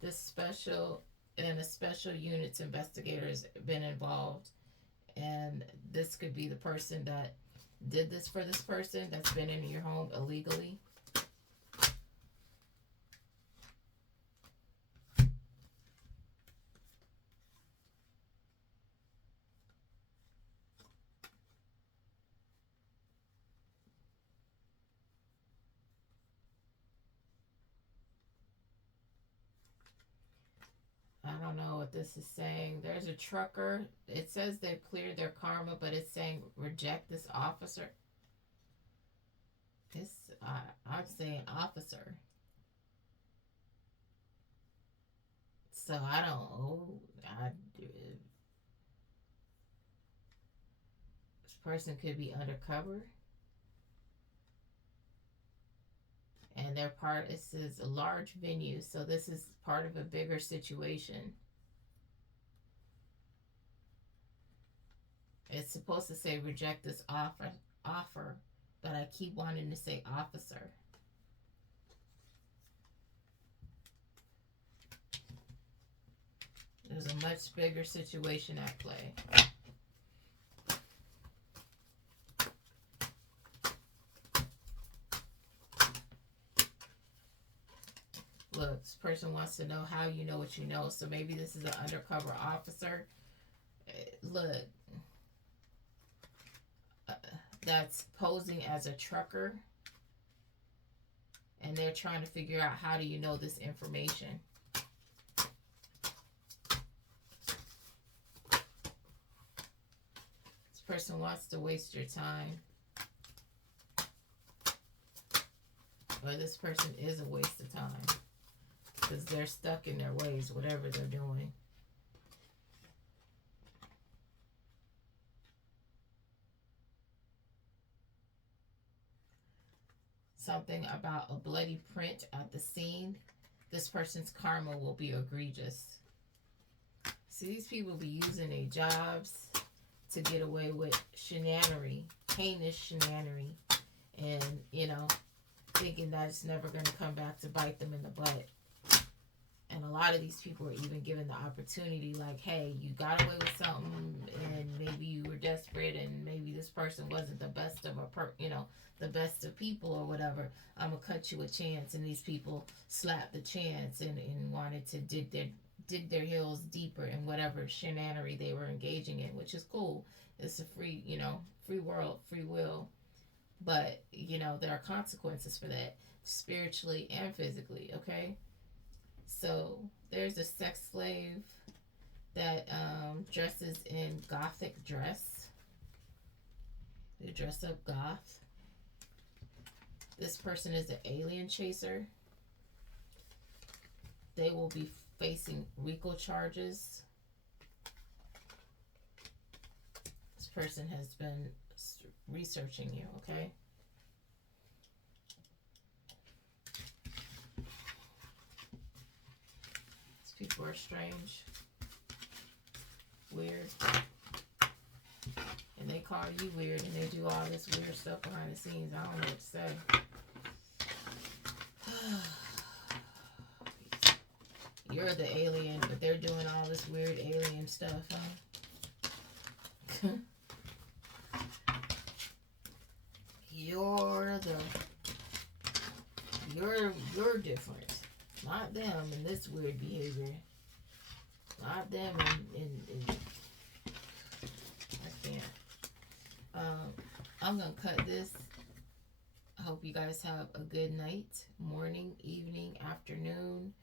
This special and a special unit's investigators been involved, and this could be the person that did this for this person that's been in your home illegally. I don't know what this is saying. There's a trucker. It says they've cleared their karma, but it's saying reject this officer. I'm saying officer. So I don't know. This person could be undercover. And they're part, it says a large venue. So this is part of a bigger situation. It's supposed to say reject this offer, but I keep wanting to say officer. There's a much bigger situation at play. Look, this person wants to know how you know what you know. So maybe this is an undercover officer. Look, that's posing as a trucker. And they're trying to figure out, how do you know this information? This person wants to waste your time. Or this person is a waste of time. Because they're stuck in their ways, whatever they're doing. Something about a bloody print at the scene. This person's karma will be egregious. See, these people be using their jobs to get away with shenanery, heinous shenanery, and, you know, thinking that it's never going to come back to bite them in the butt. And a lot of these people are even given the opportunity, like, hey, you got away with something, and maybe you were desperate, and maybe this person wasn't the best of the best of people or whatever. I'm gonna cut you a chance, and these people slapped the chance and wanted to dig their heels deeper in whatever shenanery they were engaging in, which is cool. It's a free world, free will, but there are consequences for that, spiritually and physically. Okay. So there's a sex slave that dresses in gothic dress. They dress up goth. This person is an alien chaser. They will be facing RICO charges. This person has been researching you, okay? People are strange, weird, and they call you weird, and they do all this weird stuff behind the scenes. I don't know what to say. You're the alien, but they're doing all this weird alien stuff, huh? You're different. Not them in this weird behavior. Not them in I can't. I'm gonna cut this. I hope you guys have a good night, morning, evening, afternoon,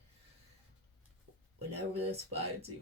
whenever this finds you.